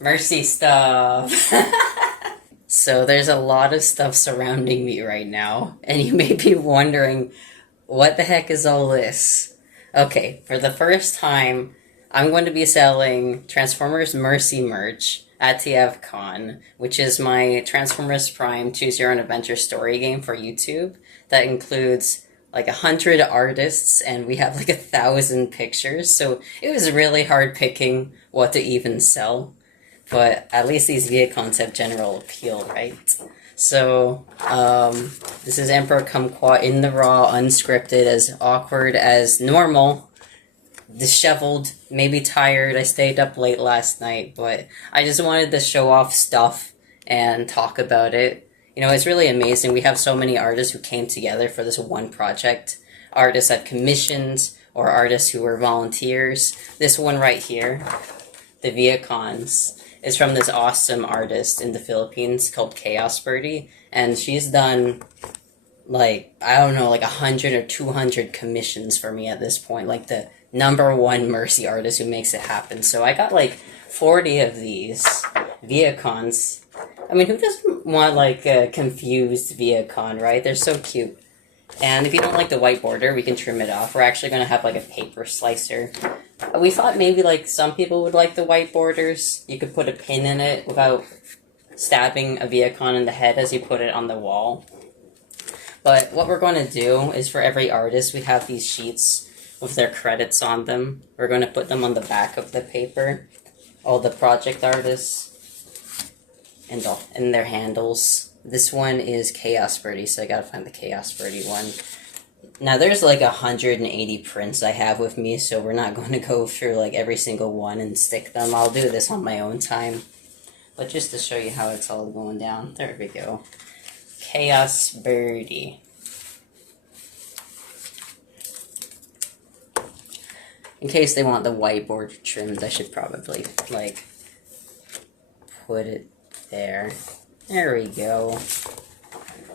Mercy stuff. So there's a lot of stuff surrounding me right now, and you may be wondering, what the heck is all this? Okay, for the first time, I'm going to be selling Transformers Mercy merch at TFCon, which is my Transformers Prime Choose Your Own Adventure story game for YouTube that includes like 100 artists, and we have like 1,000 pictures, so it was really hard picking what to even sell. But at least these Vehicons have general appeal, right? So, this is Emperor Kumquat in the raw, unscripted, as awkward as normal, disheveled, maybe tired. I stayed up late last night, but I just wanted to show off stuff and talk about it. You know, it's really amazing. We have so many artists who came together for this one project. Artists I've commissioned, or artists who were volunteers. This one right here, the Vehicons, is from this awesome artist in the Philippines called Chaos Birdie, and she's done like, I don't know, like 100 or 200 commissions for me at this point, like the #1 Mercy artist who makes it happen. So I got like 40 of these Vehicons. I mean, who doesn't want like a confused Vehicon, right? They're so cute. And if you don't like the white border, we can trim it off. We're actually going to have like a paper slicer. We thought maybe like some people would like the white borders. You could put a pin in it without stabbing a Vehicon in the head as you put it on the wall. But what we're going to do is, for every artist, we have these sheets with their credits on them. We're going to put them on the back of the paper. All the project artists and their handles. This one is Chaos Birdie, so I gotta find the Chaos Birdie one. Now, there's like 180 prints I have with me, so we're not going to go through like every single one and stick them. I'll do this on my own time. But just to show you how it's all going down. There we go. Chaos Birdie. In case they want the whiteboard trimmed, I should probably like put it there. There we go.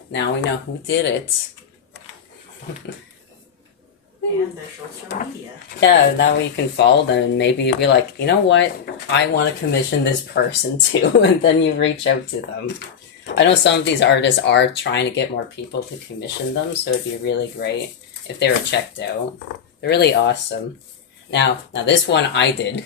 Now we know who did it. And their social media. Yeah, now we can follow them and maybe you'll be like, you know what? I want to commission this person too. And then you reach out to them. I know some of these artists are trying to get more people to commission them, so it'd be really great if they were checked out. They're really awesome. Now this one I did.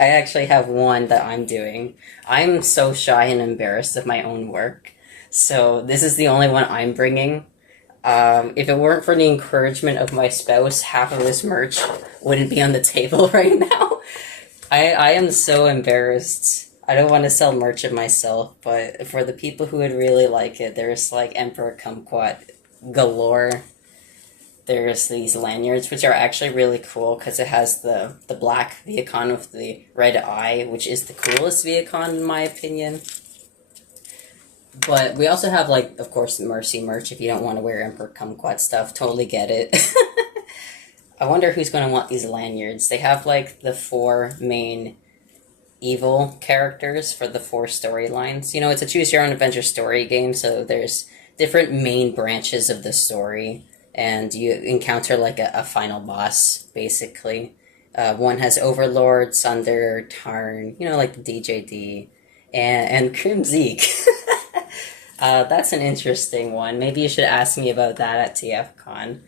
I actually have one that I'm doing. I'm so shy and embarrassed of my own work, so this is the only one I'm bringing. If it weren't for the encouragement of my spouse, half of this merch wouldn't be on the table right now. I am so embarrassed. I don't want to sell merch of myself, but for the people who would really like it, there's like Emperor Kumquat galore. There's these lanyards, which are actually really cool because it has the black Vehicon with the red eye, which is the coolest Vehicon in my opinion. But we also have, like, of course, Mercy merch if you don't want to wear Emperor Kumquat stuff. Totally get it. I wonder who's going to want these lanyards. They have, like, the 4 main evil characters for the 4 storylines. You know, it's a choose your own adventure story game, so there's different main branches of the story. And you encounter like a final boss, basically. One has Overlord, Sunder, Tarn, you know, like the DJD, and Kumquat. That's an interesting one. Maybe you should ask me about that at TFCon.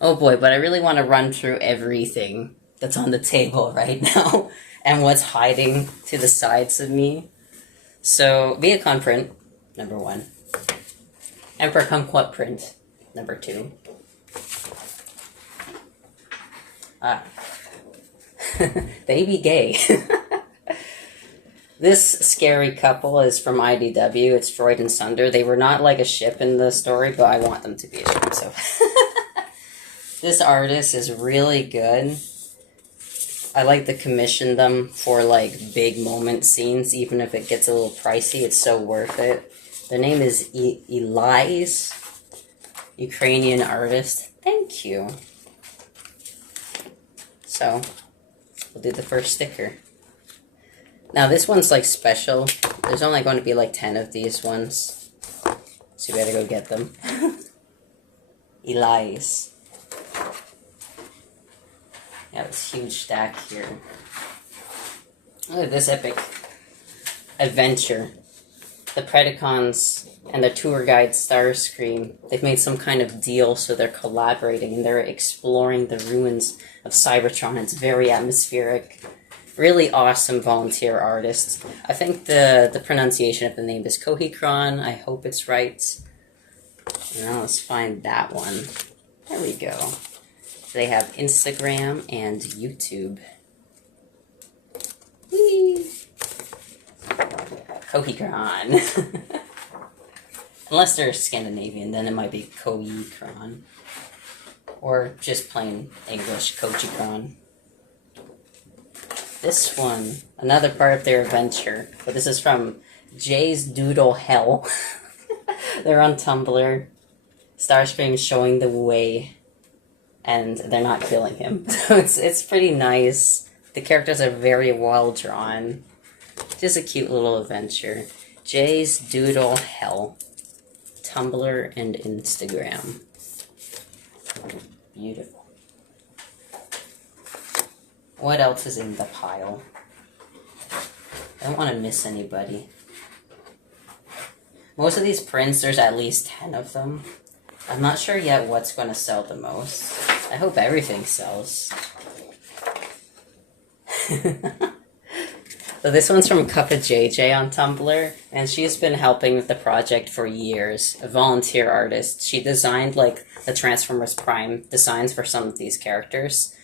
Oh boy, but I really want to run through everything that's on the table right now and what's hiding to the sides of me. So, Vehicon print, #1. Emperor Kumquat print, #2. Baby gay. This scary couple is from IDW. It's Froid and Sunder. They were not like a ship in the story, but I want them to be a ship, so. This artist is really good. I like to commission them for like big moment scenes, even if it gets a little pricey, it's so worth it. Their name is Elise, Ukrainian artist. Thank you. So, we'll do the first sticker. Now, this one's like special. There's only going to be like 10 of these ones. So you better go get them. Elise. Yeah, this huge stack here. Look at this epic adventure. The Predacons and the tour guide Starscream, they've made some kind of deal, so they're collaborating and they're exploring the ruins of Cybertron. It's very atmospheric. Really awesome volunteer artists. I think the pronunciation of the name is Cojicron. I hope it's right. Now let's find that one. There we go. They have Instagram and YouTube. Whee! Cojicron. Unless they're Scandinavian, then it might be Cojicron. Or just plain English, Cojicron. This one, another part of their adventure, but this is from Jay's Doodle Hell. They're on Tumblr. Starscream showing the way, and they're not killing him. So it's pretty nice. The characters are very well drawn. Just a cute little adventure. Jay's Doodle Hell. Tumblr and Instagram. Beautiful. What else is in the pile? I don't want to miss anybody. Most of these prints, there's at least 10 of them. I'm not sure yet what's going to sell the most. I hope everything sells. So this one's from Cuppa JJ on Tumblr, and she's been helping with the project for years. A volunteer artist. She designed like the Transformers Prime designs for some of these characters.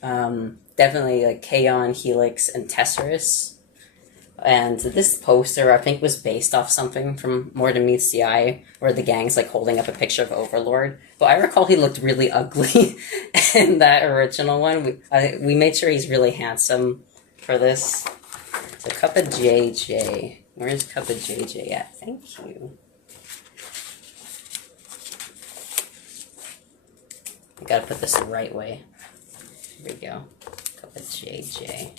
Definitely like Kaon, Helix, and Tesserus. And this poster, I think, was based off something from More Than Meets the Eye, where the gang's like holding up a picture of Overlord. But I recall he looked really ugly in that original one. We made sure he's really handsome for this. So Cuppa JJ. Where's Cuppa JJ at? Thank you. I gotta put this the right way. Here we go. Cuppa JJ.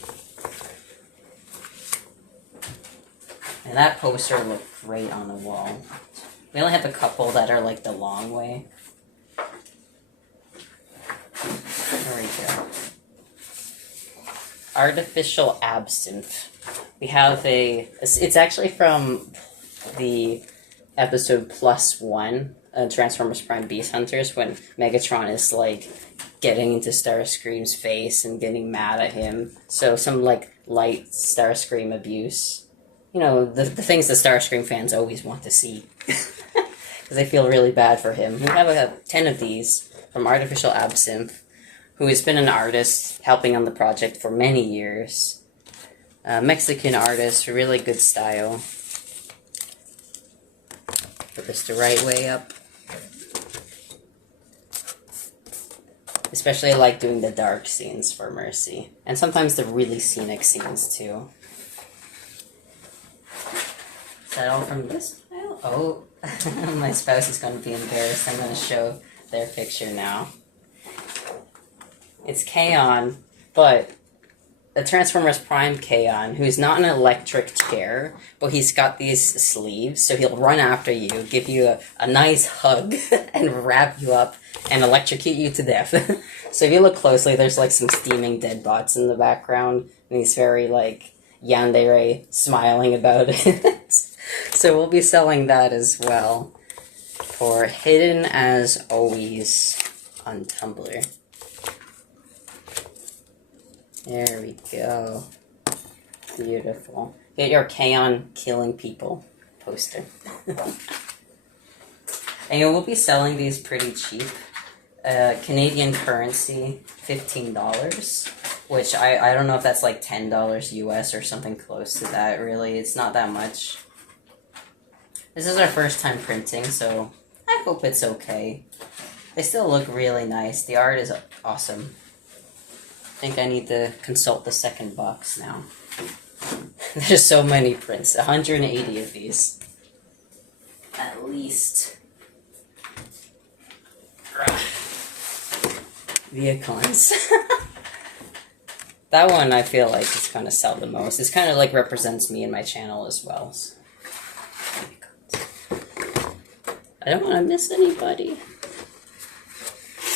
And that poster looked great on the wall. We only have a couple that are like the long way. There we go. Artificial Absinthe. We have it's actually from the episode +1, Transformers Prime Beast Hunters, when Megatron is like getting into Starscream's face and getting mad at him. So some like light Starscream abuse. You know, the things the Starscream fans always want to see. Because they feel really bad for him. We have 10 of these from Artificial Absinthe, who has been an artist helping on the project for many years. Mexican artist, really good style. Put this the right way up. Especially I like doing the dark scenes for Mercy. And sometimes the really scenic scenes too. Is that all from this pile? Oh, my spouse is going to be embarrassed. I'm going to show their picture now. It's Kaon, but the Transformers Prime Kaon, who's not an electric chair, but he's got these sleeves, so he'll run after you, give you a nice hug, and wrap you up, and electrocute you to death. So if you look closely, there's like some steaming dead bots in the background, and he's very like yandere smiling about it. So we'll be selling that as well for Hidden As Always on Tumblr. There we go. Beautiful. Get your Kaon killing people poster. And we'll be selling these pretty cheap. Canadian currency, $15. Which I don't know if that's like $10 US or something close to that, really. It's not that much. This is our first time printing, so I hope it's okay. They still look really nice. The art is awesome. I think I need to consult the second box now. There's so many prints. 180 of these. At least. Vehicons. That one I feel like is going to sell the most. It's kind of like represents me and my channel as well. So. I don't want to miss anybody.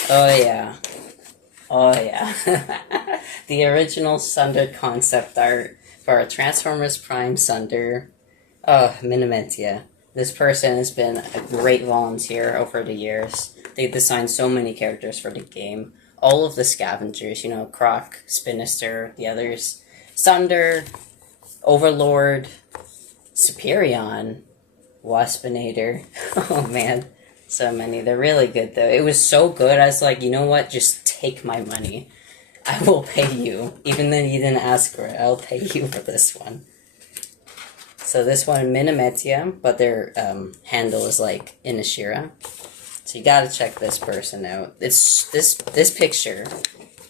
Oh yeah. Oh yeah. The original Sunder concept art for our Transformers Prime Sunder. Oh, Mynametia. This person has been a great volunteer over the years. They've designed so many characters for the game. All of the scavengers, you know, Croc, Spinister, the others. Sunder, Overlord, Superion, Waspinator. Oh man, so many. They're really good though. It was so good, I was like, you know what, just take my money. I will pay you. Even though you didn't ask for it, I'll pay you for this one. So this one, Mynametia, but their handle is like Inashira. So you gotta check this person out. It's this picture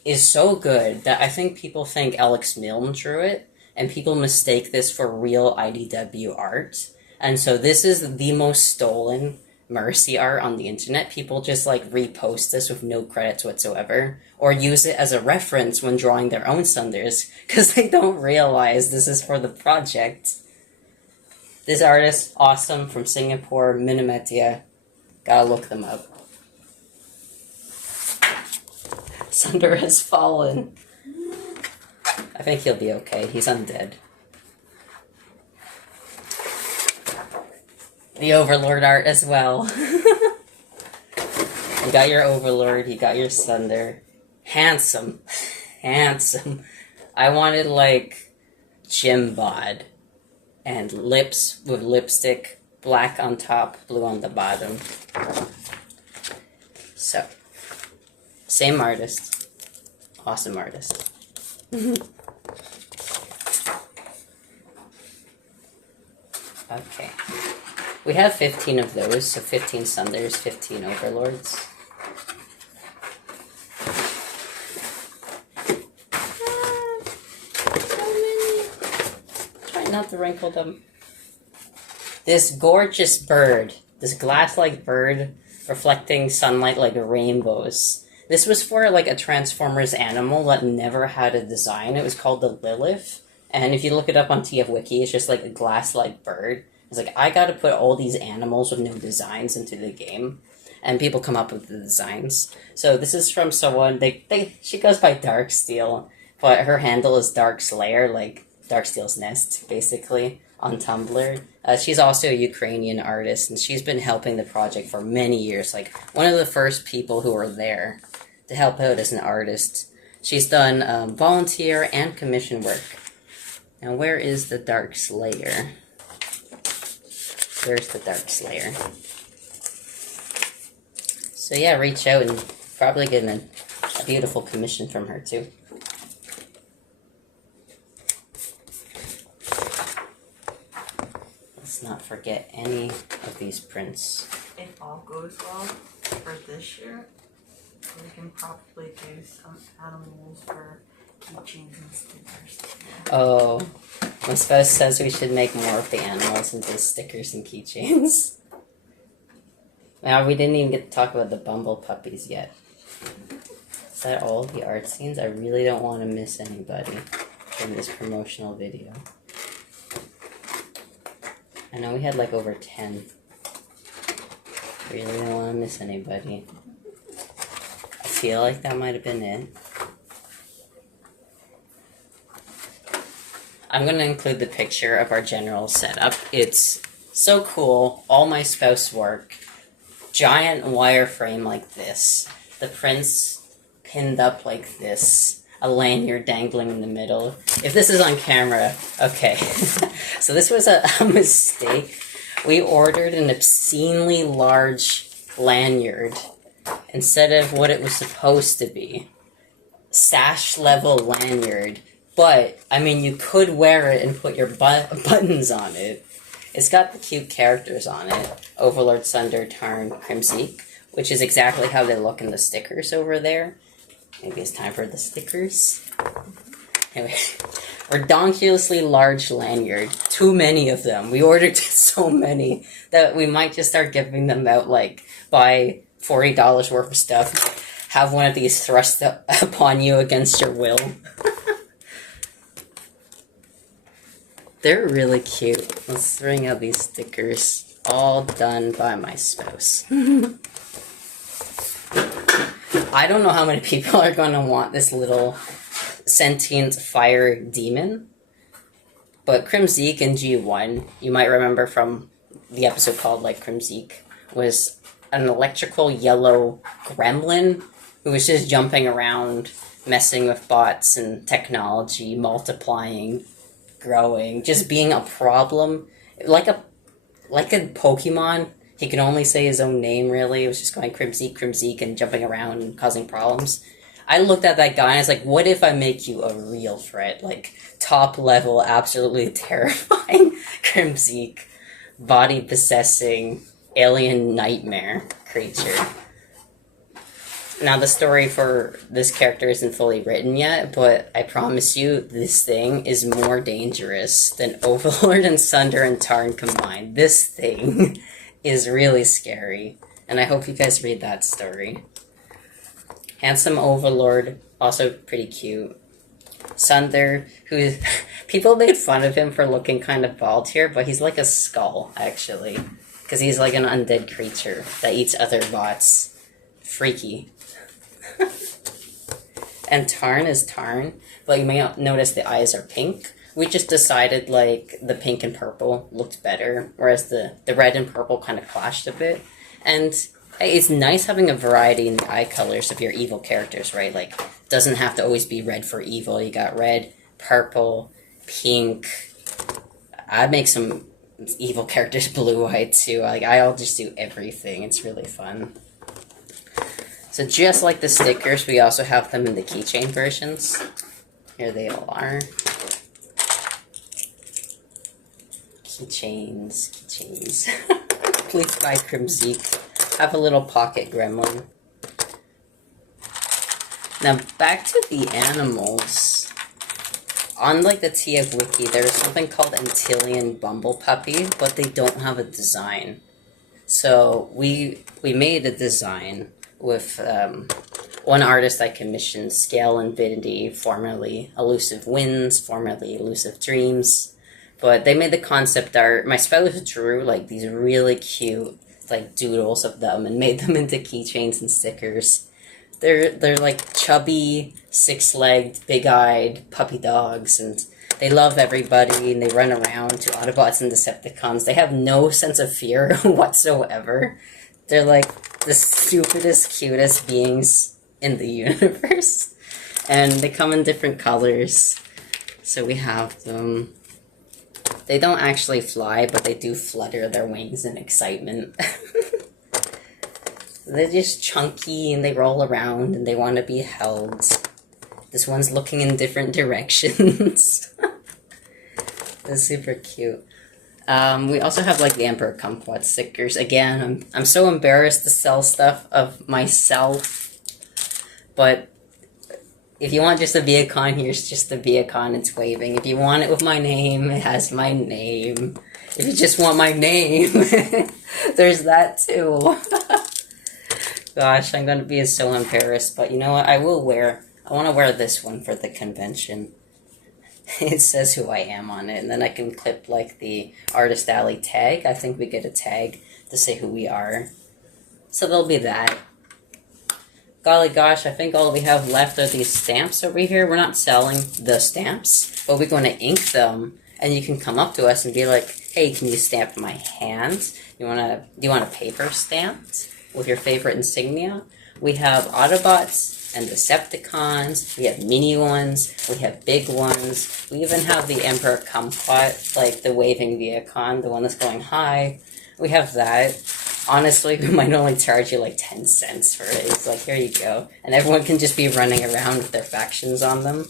is so good that I think people think Alex Milne drew it, and people mistake this for real IDW art. And so this is the most stolen Mercy art on the internet. People just like repost this with no credits whatsoever, or use it as a reference when drawing their own Sunders, because they don't realize this is for the project. This artist, awesome, from Singapore, Mynametia. Gotta look them up. Sunder has fallen. I think he'll be okay. He's undead. The Overlord art as well. You got your Overlord, you got your Sunder. Handsome. Handsome. I wanted like Jim Bod. And lips with lipstick, black on top, blue on the bottom. So, same artist. Awesome artist. Okay. We have 15 of those, so 15 Sunders, 15 Overlords. Not to wrinkle them. This gorgeous bird, this glass-like bird reflecting sunlight like rainbows. This was for like a Transformers animal that never had a design. It was called the Lilleth. And if you look it up on TF Wiki, it's just like a glass-like bird. It's like, I gotta put all these animals with no designs into the game. And people come up with the designs. So this is from someone, she goes by Darksteel, but her handle is Dark's Lair, like Darksteel's Nest, basically, on Tumblr. She's also a Ukrainian artist, and she's been helping the project for many years. Like, one of the first people who were there to help out as an artist. She's done volunteer and commission work. Now, where is the Dark Slayer? Where's the Dark Slayer? So yeah, reach out and probably get a beautiful commission from her, too. Not forget any of these prints. If all goes well for this year, we can probably do some animals for keychains and stickers. Oh, my spouse says we should make more of the animals into stickers and keychains. Now, we didn't even get to talk about the Bumble Puppies yet. Is that all the art scenes? I really don't want to miss anybody in this promotional video. I know we had like over 10. Really don't want to miss anybody. I feel like that might have been it. I'm going to include the picture of our general setup. It's so cool. All my spouse work. Giant wireframe like this. The prints pinned up like this. A lanyard dangling in the middle. If this is on camera, okay. So this was a mistake. We ordered an obscenely large lanyard instead of what it was supposed to be. Sash level lanyard. But, I mean, you could wear it and put your buttons on it. It's got the cute characters on it. Overlord, Sunder, Tarn, Crimseek, which is exactly how they look in the stickers over there. Maybe it's time for the stickers. Anyway, redonkulously large lanyard. Too many of them. We ordered so many that we might just start giving them out, like, buy $40 worth of stuff. Have one of these thrust upon you against your will. They're really cute. Let's bring out these stickers. All done by my spouse. I don't know how many people are going to want this little sentient fire demon. But Crimzeek in G1, you might remember from the episode called like Crimzeek, was an electrical yellow gremlin who was just jumping around, messing with bots and technology, multiplying, growing, just being a problem. Like a Pokemon, he could only say his own name, really. It was just going Crimzeek, Crimzeek, and jumping around and causing problems. I looked at that guy and I was like, what if I make you a real threat? Like, top level, absolutely terrifying Crimzeek, body-possessing, alien nightmare creature. Now, the story for this character isn't fully written yet, but I promise you, this thing is more dangerous than Overlord and Sunder and Tarn combined. This thing is really scary, and I hope you guys read that story. Handsome Overlord, also pretty cute. Sunder, who people made fun of him for looking kind of bald here, but he's like a skull, actually. Because he's like an undead creature that eats other bots. Freaky. And Tarn is Tarn, but you may notice the eyes are pink. We just decided like the pink and purple looked better, whereas the red and purple kind of clashed a bit. And it's nice having a variety in the eye colors of your evil characters, right? Like, doesn't have to always be red for evil. You got red, purple, pink. I'd make some evil characters blue-eyed too. Like, I'll just do everything. It's really fun. So just like the stickers, we also have them in the keychain versions. Here they all are. Keychains. Please buy Crimzeek. Have a little pocket gremlin. Now back to the animals. On like the TF wiki, there's something called Antillian Bumble Puppy, but they don't have a design. So we made a design with one artist I commissioned, skiel-infinity, formerly Elusive Winds, formerly Elusive Dreams. But they made the concept art. My spouse drew like these really cute like doodles of them and made them into keychains and stickers. They're like chubby, six-legged, big-eyed puppy dogs, and they love everybody, and they run around to Autobots and Decepticons. They have no sense of fear whatsoever. They're like the stupidest, cutest beings in the universe. And they come in different colors. So we have them. They don't actually fly, but they do flutter their wings in excitement. They're just chunky and they roll around and they want to be held. This one's looking in different directions. That's super cute. We also have like the Emperor Kumquat stickers. Again, I'm so embarrassed to sell stuff of myself. But if you want just a Vehicon, here's just the Vehicon. It's waving. If you want it with my name, it has my name. If you just want my name, there's that too. Gosh, I'm going to be so embarrassed. But you know what? I want to wear this one for the convention. It says who I am on it. And then I can clip like the Artist Alley tag. I think we get a tag to say who we are. So there'll be that. Golly gosh, I think all we have left are these stamps over here. We're not selling the stamps, but we're going to ink them. And you can come up to us and be like, hey, can you stamp my hand? Do you want a paper stamped with your favorite insignia? We have Autobots and Decepticons. We have mini ones. We have big ones. We even have the Emperor Kumquat, like the waving Vehicon, the one that's going high. We have that. Honestly, we might only charge you like 10 cents for it. It's like, here you go. And everyone can just be running around with their factions on them.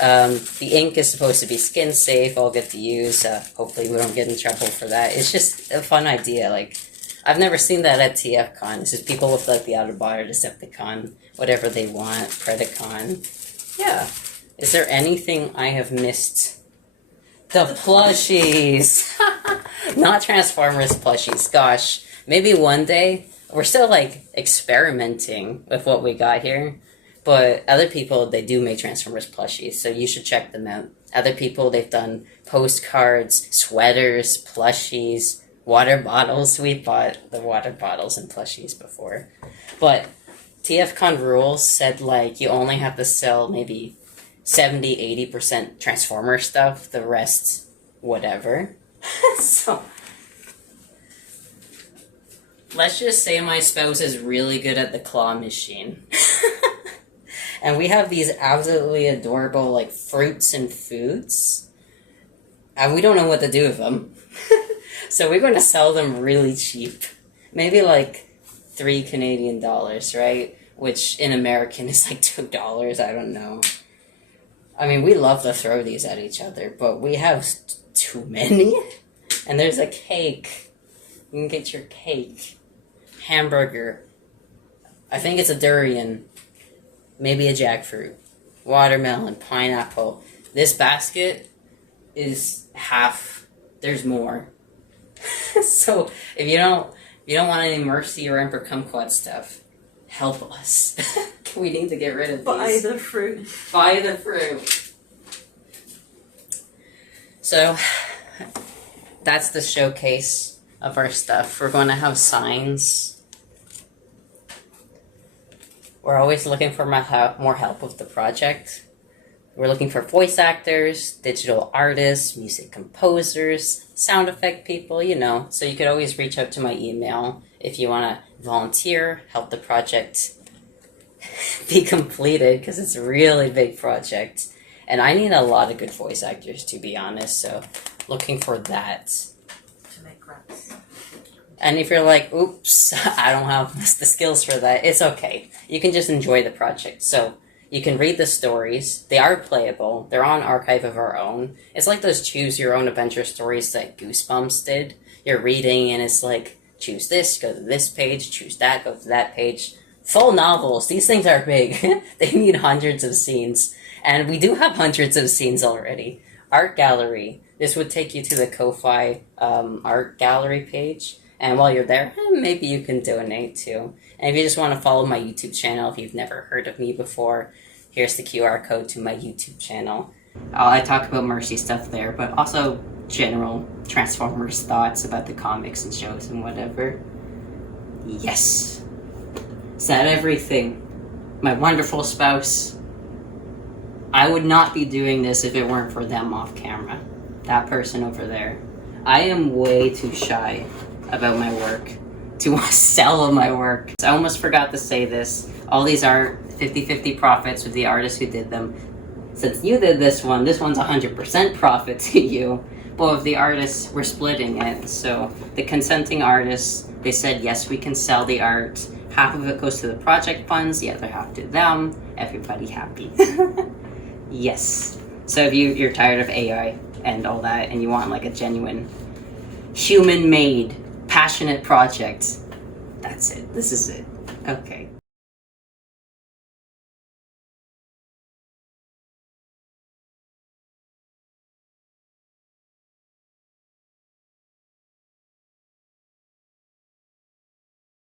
The ink is supposed to be skin safe, all good to use. Hopefully we don't get in trouble for that. It's just a fun idea. Like, I've never seen that at TFCon. It's just people with like the Autobot or Decepticon, whatever they want, Predacon. Yeah. Is there anything I have missed? The plushies! Not Transformers plushies. Gosh, maybe one day. We're still like experimenting with what we got here. But other people, they do make Transformers plushies, so you should check them out. Other people, they've done postcards, sweaters, plushies, water bottles. We bought the water bottles and plushies before. But TFCon rules said, like, you only have to sell maybe 70-80% Transformer stuff. The rest whatever. So, let's just say my spouse is really good at the claw machine. And we have these absolutely adorable, like, fruits and foods. And we don't know what to do with them. So we're going to sell them really cheap. Maybe, like, $3 Canadian, right? Which in American is like $2. I don't know. I mean, we love to throw these at each other, but we have too many. And there's a cake. You can get your cake. Hamburger. I think it's a durian. Maybe a jackfruit. Watermelon. Pineapple. This basket is half. There's more. So if you don't want any Mercy or Emperor Kumquat stuff, help us. We need to get rid of these. Buy the fruit. Buy the fruit. So that's the showcase of our stuff. We're going to have signs. We're always looking for more help with the project. We're looking for voice actors, digital artists, music composers, sound effect people, you know. So you could always reach out to my email if you want to volunteer, help the project be completed, because it's a really big project. And I need a lot of good voice actors, to be honest. So looking for that. To make reps. And if you're like, oops, I don't have the skills for that, it's okay. You can just enjoy the project. So you can read the stories. They are playable. They're on Archive of Our Own. It's like those choose your own adventure stories that Goosebumps did. You're reading and it's like, choose this, go to this page, choose that, go to that page. Full novels. These things are big. They need hundreds of scenes. And we do have hundreds of scenes already. Art gallery. This would take you to the Ko-Fi art gallery page. And while you're there, maybe you can donate too. And if you just want to follow my YouTube channel, if you've never heard of me before, here's the QR code to my YouTube channel. I talk about Mercy stuff there, but also general Transformers thoughts about the comics and shows and whatever. Yes. Is that everything? My wonderful spouse. I would not be doing this if it weren't for them off camera. That person over there. I am way too shy about my work to sell my work. I almost forgot to say this. All these are 50-50 profits with the artist who did them. Since you did this one's 100% profit to you. But with the artists, we're splitting it. So the consenting artists, they said, yes, we can sell the art. Half of it goes to the project funds, the other half to them. Everybody happy. Yes. So if you're tired of AI and all that, and you want like a genuine human-made passionate project, that's it. This is it. Okay.